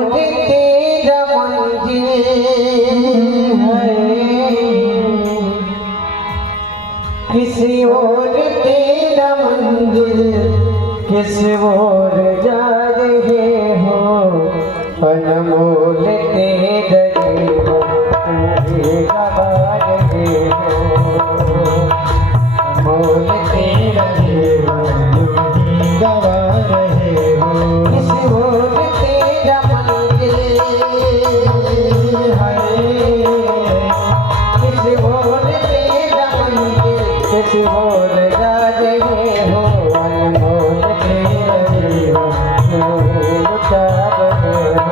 और तेरा मंजिल है, किसी और तेरा मंजिल, किस ओर जा रहे हो, अनमोल तेरा जीवन तुम्हें गवा रहे हो, अनमोल तेरा जीवन तुम्हें गवा रहे हो, किस ओर तेरा मंजिल है, किस ओर तेरा मंजिल, किस ओर जा रहे हो, अनमोल तेरा जीवन तुम्हें लुटा रहे हो।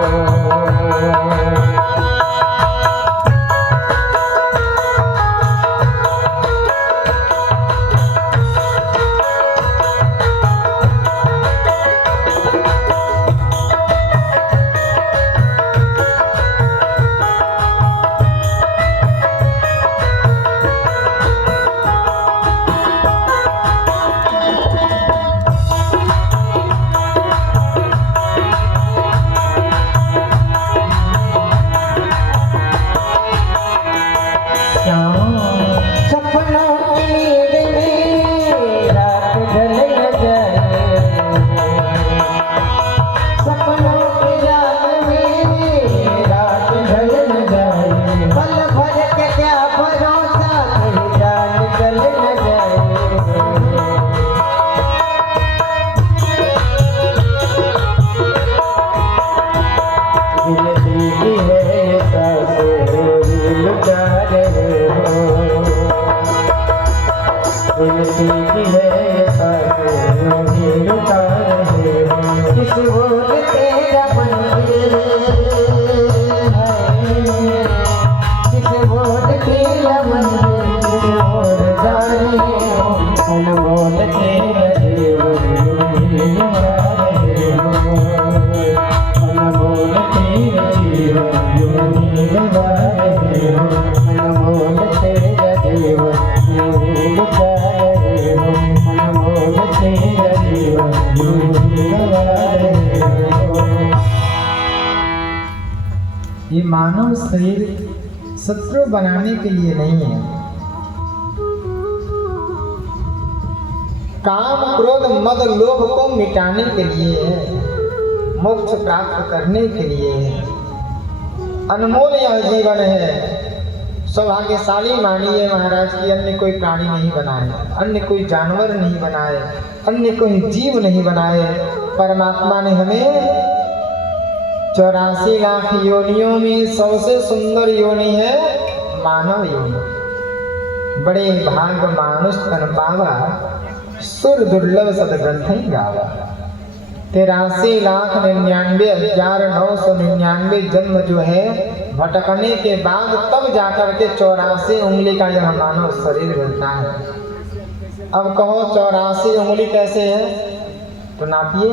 सपनों की नींद में रात ढल न जाए, सपनों की रात में रात ढल न जाए, पल भर के क्या भरोसा कहीं जान निकल न जाए, दिल दीदी है सांसों लुटा रहे हो, दिल दीदी है सांसों लुटा रहे हो, किस ओर तेरा मंजिल है, किस ओर तेरा मंजिल, किस ओर जा रहे हो, अनमोल तेरा जीवन तुम्हें गवा रहे हो, अनमोल तेरा जीवन तुम्हें गवा रहे हो, अनमोल तेरा जीवन तुम्हें लुटा रहे हो, अनमोल तेरा जीवन तुम्हें गवा रहे हो। ये मानव शरीर शत्रु बनाने के लिए नहीं है, काम क्रोध मद लोभ को मिटाने के लिए है, मोक्ष प्राप्त करने के लिए है। अनमोल यह जीवन है। सौभाग्यशाली मानिए महाराज की अन्य कोई प्राणी नहीं बनाए, अन्य कोई जानवर नहीं बनाए, अन्य कोई जीव नहीं बनाए। परमात्मा ने हमें 84 लाख योनियों में सबसे सुंदर योनि है मानव योनि। बड़े भाग मानुष तन पावा, सुर दुर्लभ सदग्रंथ गावा। 83,99,999 जन्म जो है भटकने के बाद तब जाकर के 84 उंगली का यह मानव शरीर मिलता है। अब कहो 84 उंगली कैसे है तो नापिए।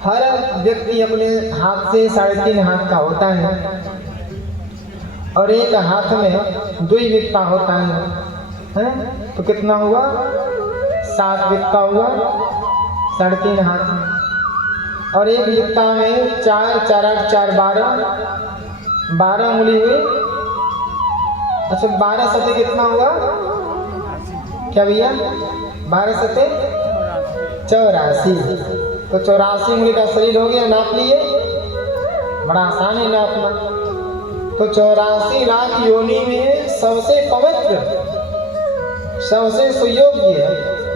हर व्यक्ति अपने हाथ से 3.5 हाथ का होता है और एक हाथ में 2 बित्ता होता है तो कितना हुआ 7 बित्ता हुआ 3.5 हाथ में। और एक बित्ता में 4 4 8 4 12 उंगली हुई। अच्छा 12 सते कितना हुआ क्या भैया 12 सते 84। तो 84 उंगली का शरीर हो गया। नाप लिए, बड़ा आसान है नापना। तो 84 लाख योनि में सबसे पवित्र, सबसे सुयोग्य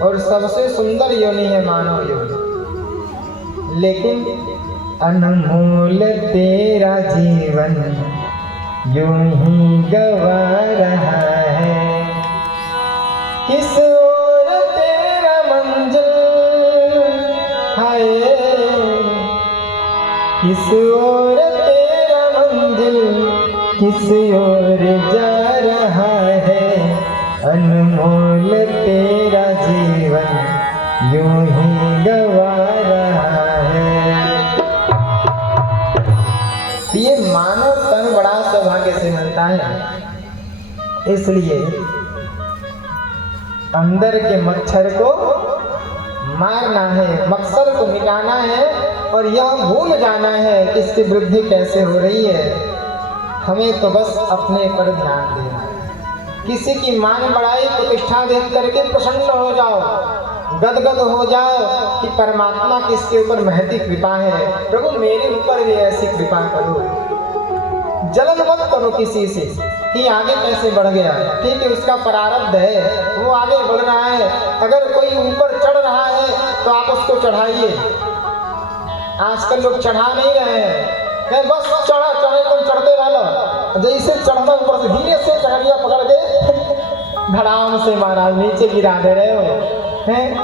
और सबसे सुंदर योनि है मानव योनि। लेकिन अनमोल तेरा जीवन यूं ही गवा रहा है, किस ओर तेरा मंजिल है, किस ओर तेरा मंजिल, किस ओर जा रहा है। अनमोल तेरा जीवन यूं ही गवा रहा है। ये मानव तन बड़ा सौभाग्य से मिलता है। इसलिए अंदर के मच्छर को मारना है, मकसद को मिटाना है और यह भूल जाना है कि इसकी वृद्धि कैसे हो रही है। हमें तो बस अपने पर ध्यान देना है। किसी की मान बढ़ाई प्रतिष्ठा देख करके प्रसन्न हो जाओ, गदगद हो जाओ कि परमात्मा की इसके ऊपर महती कृपा है, प्रभु मेरे ऊपर भी ऐसी कृपा करो। जलन मत करो किसी से कि आगे कैसे बढ़ गया, ठीक है उसका प्रारब्ध है, वो आगे बढ़ रहा है। अगर कोई ऊपर चढ़ रहा है तो आप उसको चढ़ाइए। आजकल लोग चढ़ा नहीं रहे हैं, नहीं बस चढ़ा चढ़े तुम चढ़ते रहो, जैसे चढ़ना ऊपर से धीरे से चढ़िया पकड़ के धड़ाम से महाराज नीचे गिरा दे रहे हो हैं।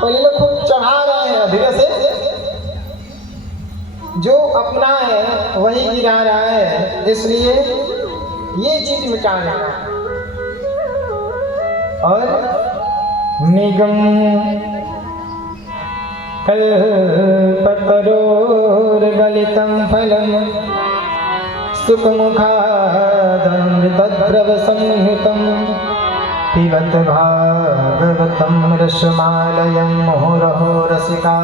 पहले लोग खूब चढ़ा रहे हैं धीरे से, जो अपना है वही गिरा रहा है। इसलिए ये चीज मिटा लेना। और निगम कल्पतरोर्गलितं फलं सुखमुखादमृतद्रवसंयुतं पिबत भागवतं रसमालयं मुहुरहो रसिका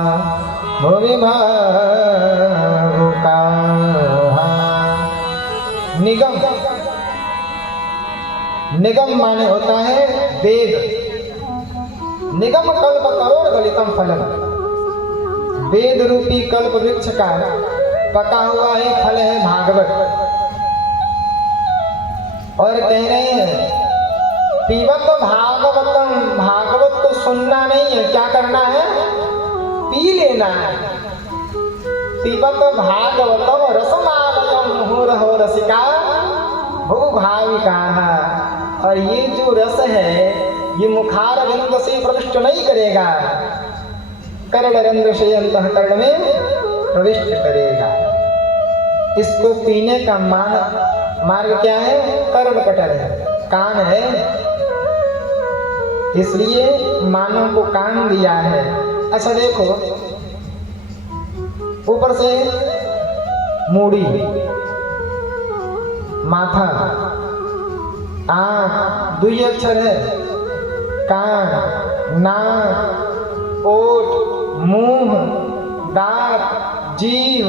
भुवि भावुकाः। निगम, निगम माने होता है वेद। निगम कल्पतरोर्गलितं फलं, वेद रूपी कल्प वृक्ष का पका हुआ ही फल है भागवत। और कह रहे हैं पीबत भागवतम, भागवत को सुनना नहीं है, क्या करना है, पी लेना है। पीबत भागवतम रसमालयम मुहुरहो रसिका भुवि भावुकाः। और ये जो रस है ये मुखार बिंद से प्रविष्ट नहीं करेगा, कर्ण रंध्र से अंतःकरण में प्रविष्ट करेगा। इसको पीने का मार्ग क्या है, कर्ण पटल है, कान है। इसलिए मानव को कान दिया है। अच्छा देखो, ऊपर से मूड़ी, माथा, आंख, दो ही अक्षर है, कान, नाक, ओठ, मुंह, दांत, जीभ,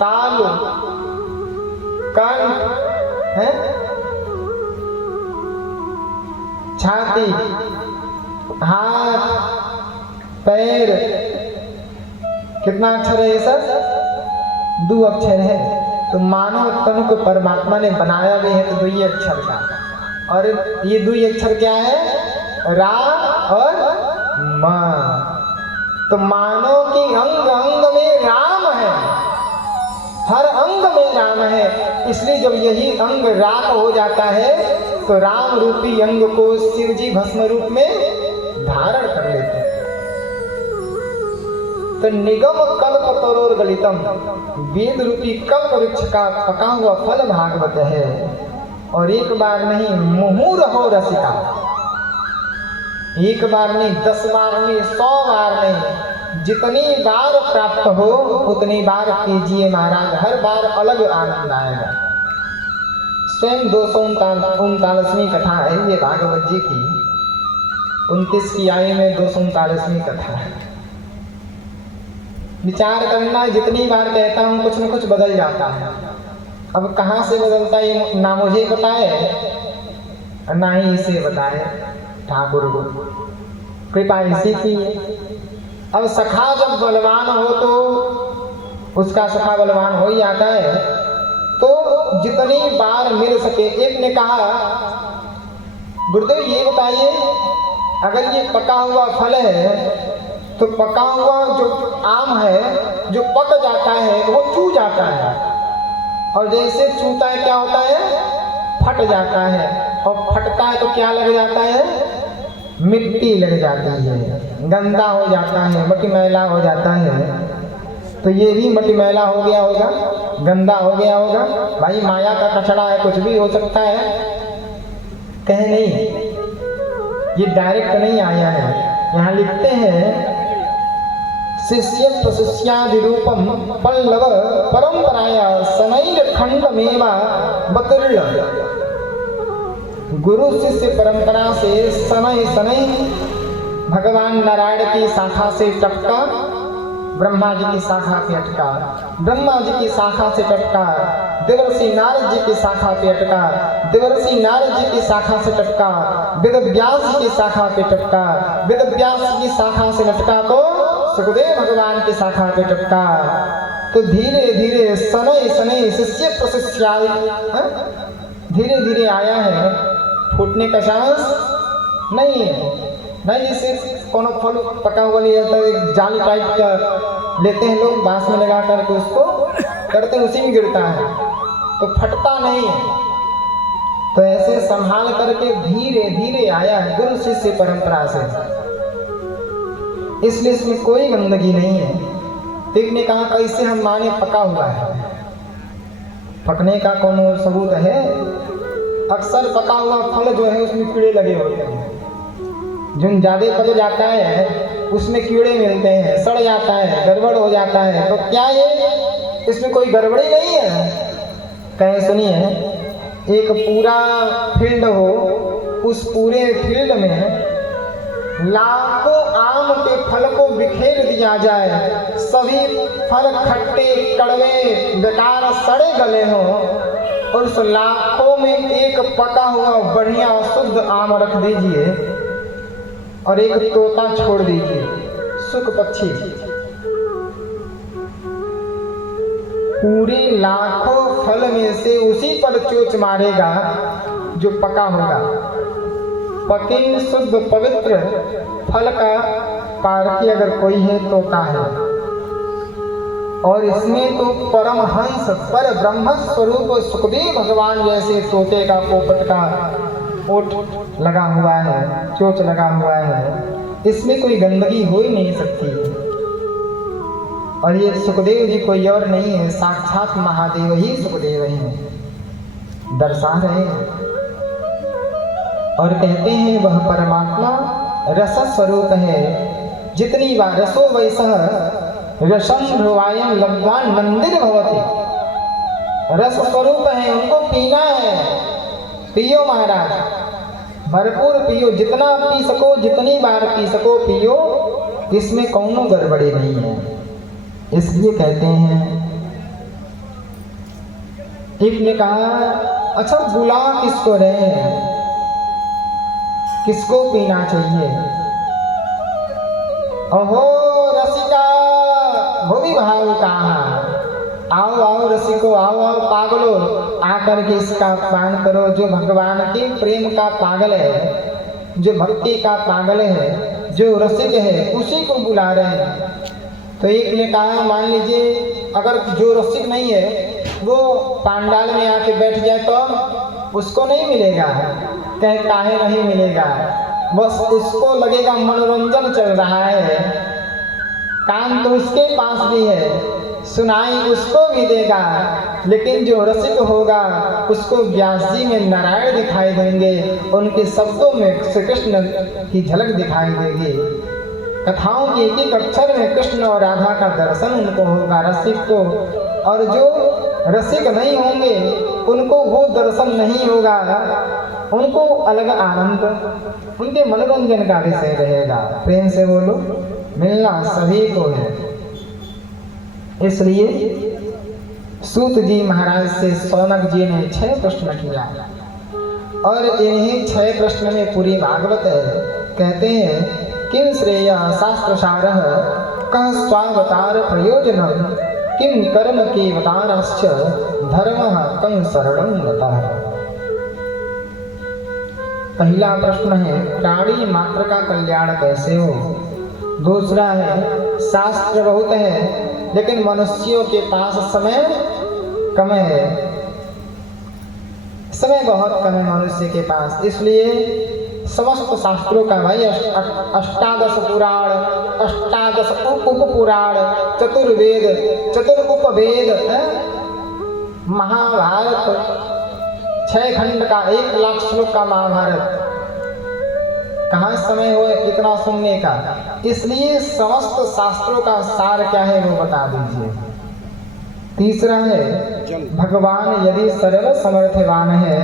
तालु, कंठ है, छाती, हाथ, पैर। कितना अक्षर है ये सब, दो अक्षर है। तो मानव तन को परमात्मा ने बनाया भी है तो दो ही अक्षर का। और ये दो ही अक्षर क्या है, रा और म। तो मानव की अंग अंग में राम है, हर अंग में राम है। इसलिए जब यही अंग राम हो जाता है तो राम रूपी अंग को शिव जी भस्म रूप में धारण कर लेते हैं। तो निगम कल्पतरोर्गलितं, वेद रूपी कल्प वृक्ष का पका हुआ फल भागवत है। और एक बार नहीं, मुहुरहो रसिका, एक बार नहीं, 10 बार नहीं, 100 बार नहीं, जितनी बार प्राप्त हो उतनी बार कीजिए महाराज। हर बार अलग आनंद आएगा। स्वयं 239वीं कथा है ये भागवत जी की, 29 की आयु में 239वीं कथा है। विचार करना, जितनी बार कहता हूँ कुछ न कुछ बदल जाता है। अब कहाँ से बदलता है ये ना मुझे बताए ना ही इसे बताए ठाकुर को, कृपा इसी की है। अब सखा जब बलवान हो तो उसका सखा बलवान हो ही जाता है। तो जितनी बार मिल सके। एक ने कहा, गुरुदेव ये बताइए, अगर ये पका हुआ फल है तो पका हुआ जो आम है जो पक जाता है वो चू जाता है, और जैसे चूता है क्या होता है, फट जाता है। और फटता है तो क्या लग जाता है, मिट्टी लग जाती है, गंदा हो जाता है, मटी मैला हो जाता है। तो ये भी मटी मैला हो गया होगा, गंदा हो गया होगा। भाई माया का कचड़ा है, कुछ भी हो सकता है। कहे नहीं, ये डायरेक्ट नहीं आया है। यहाँ लिखते हैं शिष्य प्रशिष्यादिरूपम पल्लव परंपराया शनैर खंडमेवा बतुल्य। गुरु शिष्य परंपरा से शनै शनै भगवान नारायण की शाखा से टपका ब्रह्मा जी की शाखा पे अटका, ब्रह्मा जी की शाखा से टपका, देवर्षि नारद जी की शाखा पे अटका, देवर्षि नारद जी की शाखा से टपका, वेद व्यास जी की शाखा पे टपका, वेद व्यास की शाखा से लटका तो सुखदेव भगवान की शाखा पे टपका। तो धीरे धीरे शनै शनै शिष्य प्रशिष्याय धीरे धीरे आया है, फूटने का चांस नहीं है। नहीं जैसे कोनो फल पका हुआ लिया जाता है, एक जाली टाइप का लेते हैं लोग, बांस में लगा करके उसको करते हैं, उसी में गिरता है तो फटता नहीं है। तो ऐसे संभाल करके धीरे धीरे आया है गुरु शिष्य परंपरा से, इसलिए इसमें कोई गंदगी नहीं है। ठीक ने कहा कैसे हम माने पका हुआ है, पकने का कौन सबूत है? अक्सर पका हुआ फल जो है उसमें कीड़े लगे होते हैं, जो ज़्यादा पक जाता है उसमें कीड़े मिलते हैं, सड़ जाता है, गड़बड़ हो जाता है। तो क्या ये इसमें कोई गड़बड़ी नहीं है? कहें सुनिए, एक पूरा फील्ड हो, उस पूरे फील्ड में लाखों आम के फल को बिखेर दिया जाए, सभी फल खट्टे कड़वे बेकार सड़े गले हों, और उस लाखों में एक पका हुआ बढ़िया शुद्ध आम रख दीजिए और एक तोता छोड़ दीजिए, सुख पक्षी, पूरे लाखों फल में से उसी पर चोंच मारेगा जो पका होगा। पके शुद्ध पवित्र फल का पारखी अगर कोई है तोता है, और इसमें तो परमहंस पर ब्रह्म स्वरूप सुखदेव भगवान जैसे तोते का पोपट का ओठ लगा हुआ है, चोंच लगा हुआ है, इसमें कोई गंदगी हो ही नहीं सकती। और ये सुखदेव जी कोई और नहीं है, साक्षात महादेव ही सुखदेव हैं, दर्शा रहे हैं। और कहते हैं वह परमात्मा रस स्वरूप है, जितनी बार रसो वैसह रसम ध्रुवायम लब्ध्वान मंदिर भवति। रस स्वरूप है, उनको पीना है, पियो महाराज, भरपूर पियो, जितना पी सको, जितनी बार पी सको पियो, इसमें कौनो गड़बड़ी नहीं है। इसलिए कहते हैं, एक ने कहा अच्छा बुला किसको रहे, किसको पीना चाहिए? ओहो रसिका भूमि भाव कहा, आओ आओ रसिको, आओ आओ पागलो, आकर के इसका पान करो। जो भगवान के प्रेम का पागल है, जो भक्ति का पागल है, जो रसिक है, उसी को बुला रहे हैं। तो एक ने कहा मान लीजिए अगर जो रसिक नहीं है वो पांडाल में आके बैठ जाए तो उसको नहीं मिलेगा, कहे काहे नहीं मिलेगा, बस उसको लगेगा मनोरंजन चल रहा है, कान तो उसके पास भी है, सुनाई उसको भी देगा, लेकिन जो रसिक होगा उसको व्यास जी में नारायण दिखाई देंगे, उनके शब्दों में श्री कृष्ण की झलक दिखाई देगी, कथाओं के एक एक अक्षर में कृष्ण और राधा का दर्शन उनको होगा रसिक को। और जो रसिक नहीं होंगे उनको वो दर्शन नहीं होगा, उनको अलग आनंद, उनके मनोरंजन का विषय रहेगा। प्रेम से बोलो, मिलना सभी को है। इसलिए सूत जी महाराज से सौनक जी ने 6 प्रश्न किया, और इन्हीं 6 प्रश्न में पूरी भागवत है। कहते हैं किम श्रेय शास्त्रसारः कः स्वावतार प्रयोजनम् किम कर्म केवतारश्च धर्मः कं शरणं गतः। पहला प्रश्न है प्राणी मात्र का कल्याण कैसे हो। दूसरा है शास्त्र बहुत है लेकिन मनुष्यों के पास समय कम है, समय बहुत कम है मनुष्य के पास, इसलिए समस्त शास्त्रों का भाई 18 पुराण, 18 उप पुराण, चतुर्वेद, चतुर्उपवेद, महाभारत 6 खंड का 1 लाख श्लोक का महाभारत, कहाँ समय हो इतना सुनने का। इसलिए समस्त शास्त्रों का सार क्या है वो बता दीजिए। तीसरा है भगवान यदि सर्व समर्थवान है,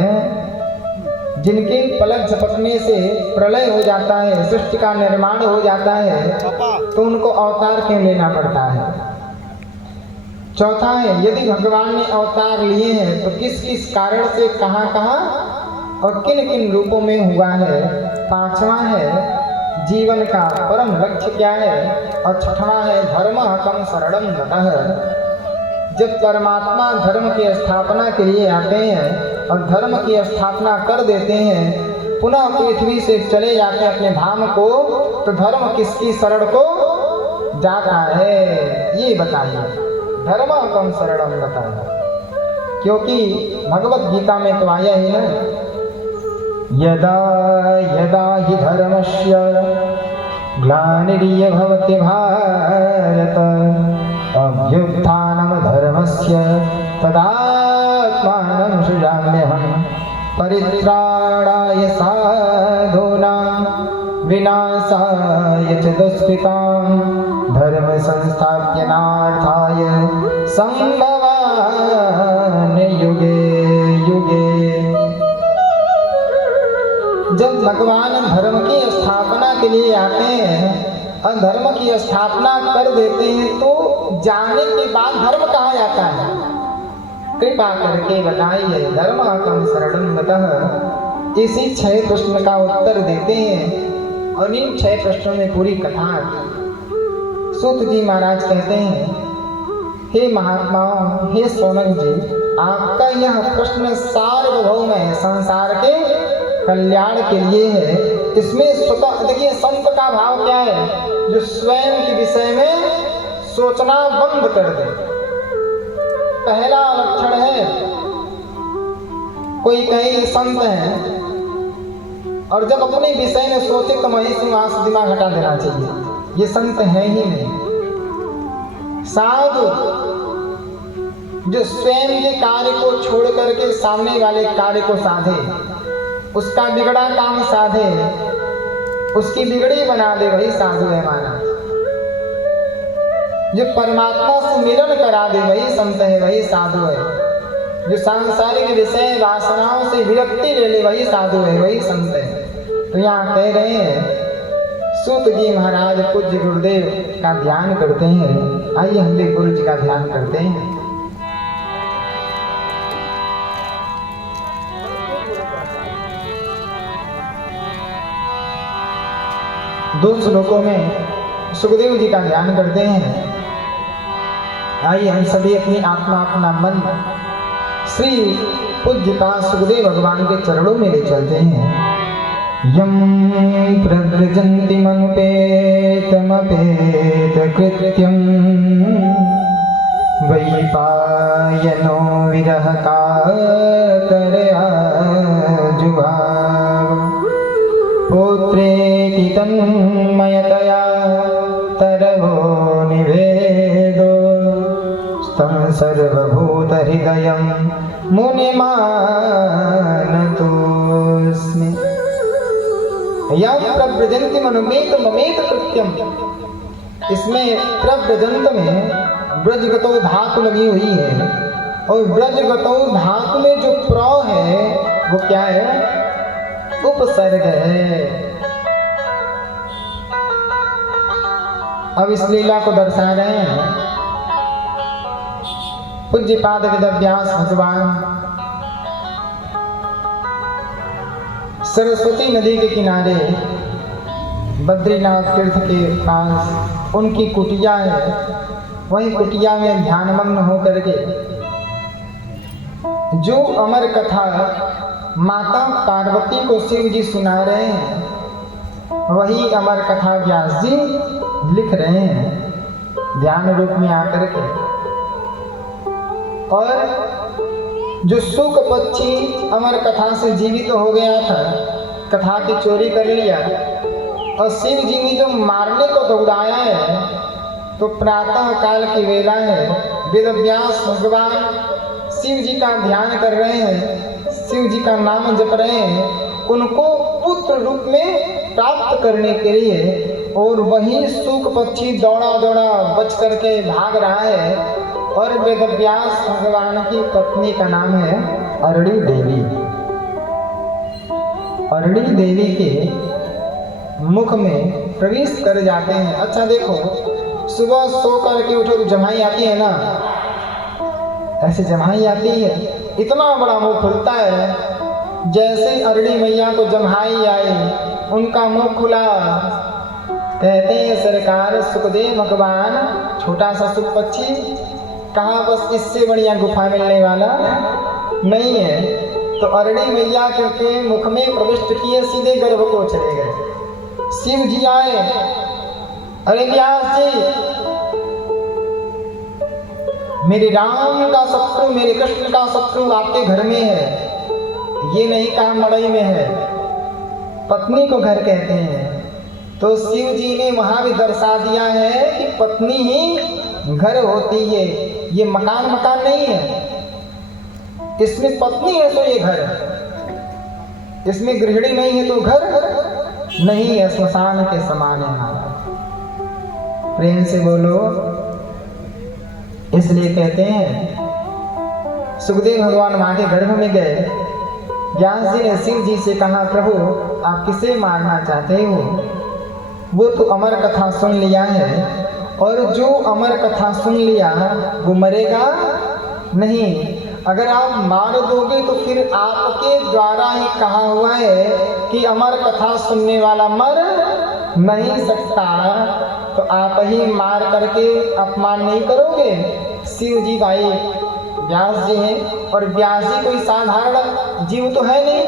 जिनके पलक झपकने से प्रलय हो जाता है, सृष्टि का निर्माण हो जाता है, तो उनको अवतार क्यों लेना पड़ता है? चौथा है, यदि भगवान ने अवतार लिए हैं तो किस किस कारण से, कहाँ कहाँ और किन किन रूपों में हुआ है? पांचवा है, जीवन का परम लक्ष्य क्या है? और छठवां है, धर्मः कम शरणं गतः। जब परमात्मा धर्म की स्थापना के लिए आते हैं और धर्म की स्थापना कर देते हैं, पुनः पृथ्वी से चले जाते हैं अपने धाम को, तो धर्म किसकी शरण को जाता है? ये बताइए। धर्म कम शरणं गतः, क्योंकि भगवत गीता में तो आया ही ना, यदा यदा हि धर्मस्य ग्लानिर्भवति भारत अभ्युत्थानं धर्मस्य तदात्मानं सृजाम्यहं परित्राणाय साधूनां विनाशाय च दुष्कृतां धर्म संस्थापनार्थाय संभवामि युगे युगे। जब भगवान धर्म की स्थापना के लिए आते हैं और धर्म की स्थापना कर देते हैं, तो जाने के बाद धर्म कहाँ जाता है? कृपा करके बताइए। धर्म कम शरणं गतः, इसी 6 प्रश्न का उत्तर देते हैं और इन 6 प्रश्नों में पूरी कथा आती है। सूत जी महाराज कहते हैं, हे महात्माओं, हे सोनक जी, आपका यह प्रश्न सार्वभौम है, संसार के कल्याण के लिए है। इसमें स्वतः देखिए, संत का भाव क्या है? जो स्वयं के विषय में सोचना बंद कर दे। पहला लक्षण है, कोई कहीं संत है और जब अपने विषय में सोचे तो वहीं से वहां से दिमाग हटा देना चाहिए, ये संत है ही नहीं। साधु जो स्वयं के कार्य को छोड़ करके सामने वाले कार्य को साधे, उसका बिगड़ा काम साधे, उसकी बिगड़ी बना दे, वही साधु है महाराज। जो परमात्मा से मिलन करा दे, वही संत है, वही साधु है। जो सांसारिक विषय वासनाओं से विरक्ति ले ले, वही साधु है, वही संत है। तो यहाँ कह रहे हैं सूत जी महाराज पूज्य गुरुदेव का ध्यान करते हैं। आइए हम भी गुरु जी का ध्यान करते हैं। दो श्लोकों में सुखदेव जी का ध्यान करते हैं। आइए हम सभी अपनी आत्मा, अपना मन श्री पूज्यता सुखदेव भगवान के चरणों में ले चलते हैं। यम प्रव्रजन्ति मनुपेतमपेत कृत्यम वैपायनो विरह कातरया जुहाव पुत्रेति तन्मयतया तरवो निवेदो तं सर्वभूतहृदयं मुनिमानतोऽस्मि। यं प्रव्रजन्ति मनुमेत ममेत कृत्यम, इसमें प्रव्रजंत में ब्रजगतो धातु लगी हुई है और ब्रजगतो धातु में जो प्र है वो क्या है? उपसर्ग है। अब इस लीला को दर्शा रहे हैं पूज्य पाद वेदव्यास भगवान सरस्वती नदी के किनारे बद्रीनाथ तीर्थ के पास उनकी कुटिया है। वही कुटिया में ध्यानमग्न होकर के जो अमर कथा माता पार्वती को शिव जी सुना रहे हैं, वही अमर कथा व्यास जी लिख रहे हैं ध्यान रूप में आकर के। और जो शुक पक्षी अमर कथा से जीवित हो गया था, कथा की चोरी कर लिया और शिव जी ने जो मारने को दौड़ाया है, तो प्रातः काल की वेला है, वेदव्यास भगवान शिव जी का ध्यान कर रहे हैं, शिव जी का नाम जप रहे हैं उनको पुत्र रूप में प्राप्त करने के लिए। और वही शुक पक्षी दौड़ा दौड़ा बच करके भाग रहा है और वेदव्यास भगवान की पत्नी का नाम है अरणी देवी। अरणी देवी के मुख में प्रवेश कर जाते हैं। अच्छा देखो, सुबह सो करके उठो तो जमाई आती है ना, ऐसे जमाई आती है, इतना बड़ा मुंह खुलता है। जैसे अरणी मैया को जमाई आई, उनका मुंह खुला। कहते हैं सरकार सुखदेव भगवान, छोटा सा सुख पक्षी, कहा बस इससे बढ़िया गुफा मिलने वाला नहीं है। तो अरणी मैया के मुख में प्रविष्ट किए, सीधे गर्भ को चले गए। शिव जी आए, अरे व्यास जी, मेरे राम का शत्रु, मेरे कृष्ण का शत्रु आपके घर में है। ये नहीं कहा मड़ई में है, पत्नी को घर कहते हैं। तो शिव जी ने वहां भी दर्शा दिया है कि पत्नी ही घर होती है। ये मकान नहीं है, इसमें पत्नी है तो ये घर, इसमें गृहिणी नहीं है तो घर नहीं है, श्मशान के समान है हमारा। प्रेम से बोलो। इसलिए कहते हैं सुखदेव भगवान मां के गर्भ में गए। व्यास जी ने शिव जी से कहा, प्रभु आप किसे मारना चाहते हो? वो तो अमर कथा सुन लिया है, और जो अमर कथा सुन लिया वो मरेगा नहीं। अगर आप मार दोगे तो फिर आपके द्वारा ही कहा हुआ है कि अमर कथा सुनने वाला मर नहीं सकता, तो आप ही मार करके अपमान नहीं करोगे? शिव जी भाई व्यास जी हैं, और व्यास जी कोई साधारण जीव तो है नहीं।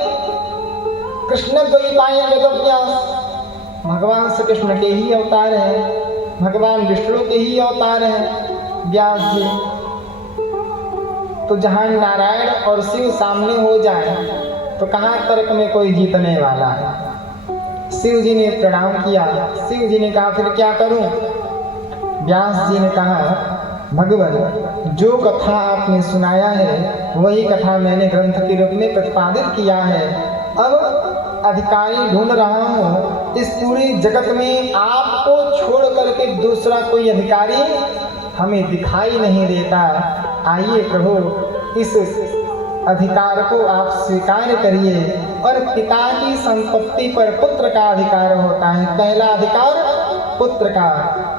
कृष्ण द्वैपायन वेद व्यास भगवान श्री कृष्ण के ही अवतार हैं, भगवान विष्णु के ही अवतार हैं व्यास जी। तो जहाँ नारायण और शिव सामने हो जाए तो कहाँ तर्क में कोई जीतने वाला है। शिव जी ने प्रणाम किया। शिव जी ने कहा फिर क्या करूं? व्यास जी ने कहा, भगवान जो कथा आपने सुनाया है वही कथा मैंने ग्रंथ के रूप में प्रतिपादित किया है। अब अधिकारी ढूंढ रहा हूँ, इस पूरी जगत में आपको छोड़ करके दूसरा कोई अधिकारी हमें दिखाई नहीं देता। आइए प्रभु, इस अधिकार को आप स्वीकार करिए। और पिता की संपत्ति पर पुत्र का अधिकार होता है, पहला अधिकार पुत्र का।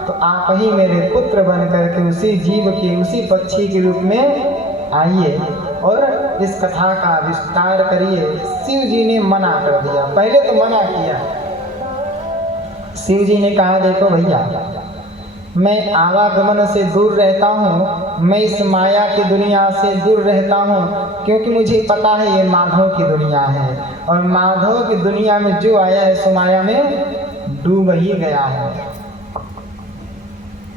तो आप ही मेरे पुत्र बन करके उसी जीव के, उसी पक्षी के रूप में आइए और इस कथा का विस्तार करिए। शिव जी ने मना कर दिया, पहले तो मना किया। शिव जी ने कहा, देखो भैया, मैं आवागमन से दूर रहता हूँ, मैं इस माया की दुनिया से दूर रहता हूँ, क्योंकि मुझे पता है ये माधव की दुनिया है, और माधव की दुनिया में जो आया है सो माया में डूब ही गया है।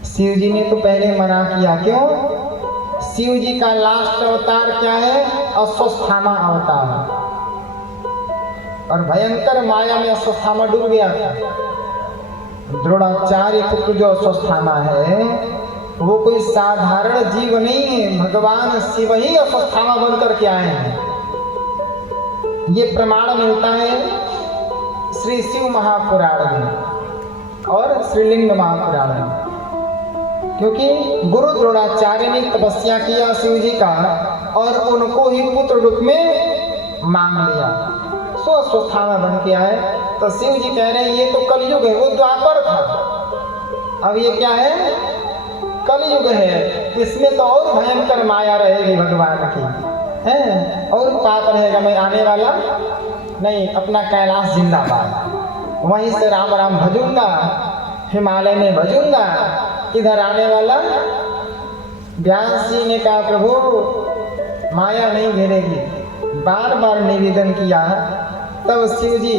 शिव जी ने तो पहले मना किया। क्यों? शिव जी का लास्ट अवतार क्या है? अश्वस्थामा अवतार, और भयंकर माया में अश्वस्थामा डूब गया था। द्रोणाचार्य पुत्र जो अश्वस्थामा है वो कोई साधारण जीव नहीं है, भगवान शिव ही अश्वस्थामा बनकर के आए हैं। ये प्रमाण मिलता है श्री शिव महापुराण में और श्रीलिंग महापुराण में, क्योंकि गुरु द्रोणाचार्य ने तपस्या किया शिव जी का और उनको ही पुत्र रूप में मांग लिया, सो अश्वस्थामा बन के आए। तो शिव जी कह रहे हैं ये तो कलयुग है, वो द्वापर था, अब ये क्या है? कलयुग है। इसमें तो और भयंकर माया रहेगी भगवान की, है और पाप रहेगा। मैं आने वाला नहीं, अपना कैलाश जिंदाबाद, वहीं से राम राम भजूंगा, हिमालय में भजूंगा, इधर आने वाला। व्यास जी ने कहा, प्रभु माया नहीं घेरेगी, बार बार निवेदन किया। तब शिव जी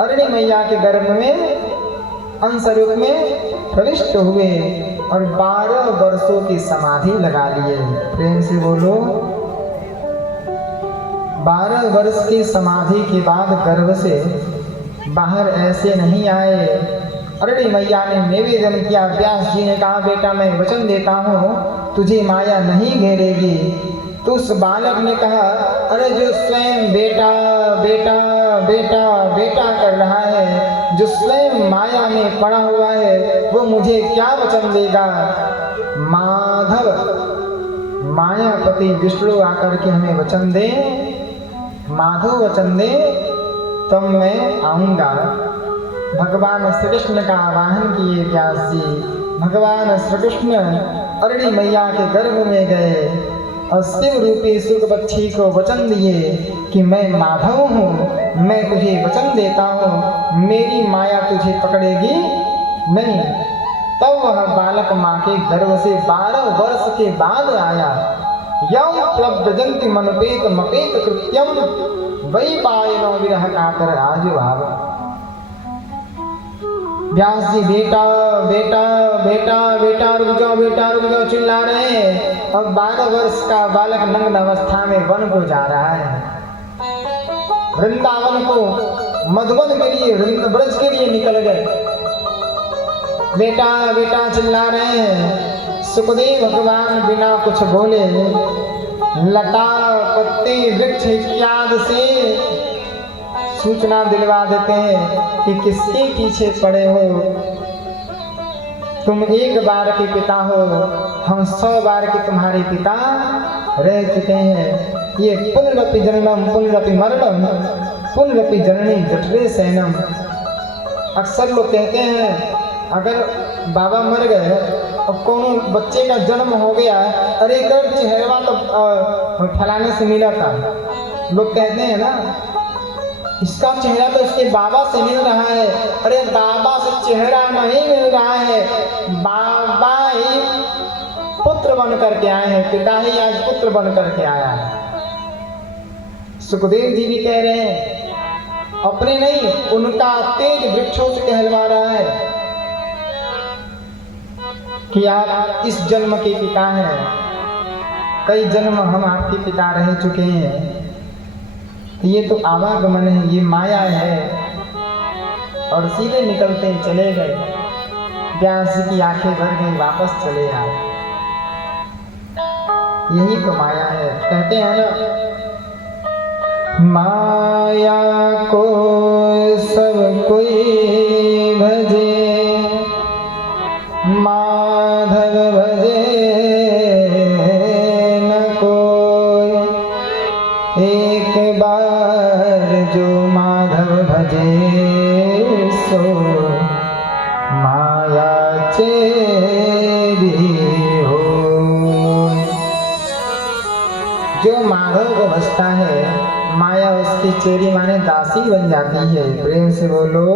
अरणी मैया के गर्भ में अंश रूप में प्रविष्ट हुए और 12 वर्षों की समाधि लगा लिए। प्रेम से बोलो। 12 वर्ष की समाधि के बाद गर्भ से बाहर ऐसे नहीं आए। अरणी मैया ने निवेदन किया। व्यास जी ने कहा, बेटा मैं वचन देता हूँ तुझे माया नहीं घेरेगी। तो उस बालक ने कहा, अरे जो स्वयं बेटा बेटा बेटा बेटा कर रहा है, जो स्वयं माया में पड़ा हुआ है, वो मुझे क्या वचन देगा? माधव मायापति विष्णु आकर के हमें वचन दे, माधव वचन दे तब मैं आऊँगा। भगवान श्री कृष्ण का आवाहन किए व्यास जी। भगवान श्री कृष्ण अरणी मैया के गर्भ में गए और शिव रूपी सुखपक्षी को वचन दिए कि मैं माधव हूँ, मैं तुझे वचन देता हूँ, मेरी माया तुझे पकड़ेगी नहीं। तब वह बालक माँ के गर्भ से 12 वर्ष के बाद आया। यम प्रव्रजन्ति मनपेत मपेत कृत्यम वही पायनो विरह कातर आजुभाव। व्यास जी बेटा बेटा बेटा बेटा रुक जाओ चिल्ला रहे हैं। अब 12 वर्ष का बालक नग्न अवस्था में वन को जा रहा है, वृंदावन को मधुबन के लिए ब्रज के लिए निकल गए। बेटा बेटा चिल्ला रहे हैं। सुखदेव भगवान बिना कुछ बोले लता पत्ती वृक्ष इत्यादि से सूचना दिलवा देते हैं कि किसके पीछे पड़े हो, तुम एक बार के पिता हो, हम 100 बार के तुम्हारे पिता रह चुके हैं। ये पुनरपि जननम पुनरपि मरणम पुनरपि जननी जठरे सैनम। अक्सर लोग कहते हैं अगर बाबा मर गए और कौन बच्चे का जन्म हो गया, अरे कर चेहरा तो फलाने से मिला था, लोग कहते हैं ना, इसका चेहरा तो इसके बाबा से मिल रहा है। अरे बाबा से चेहरा नहीं मिल रहा है, बाबा ही पुत्र बन करके आए हैं, पिता ही आज पुत्र बन करके आया है। सुखदेव जी भी कह रहे हैं, अपने नहीं उनका तेज वृक्षों से कहलवा रहा है कि आप इस जन्म के पिता हैं, कई जन्म हम आपके पिता रह चुके हैं। ये तो आवागमन है, ये माया है। और सीधे निकलते चले गए। व्यास जी की आंखें भर गई, वापस चले आए। यही तो माया है। कहते हैं ना, माया को सब कोई भजे, माधव भजे न कोई। एक बार जो माधव भजे सो माया चेरी हो। जो माधव को भजता है, माया उसकी चेरी माने दासी बन जाती है। प्रेम से बोलो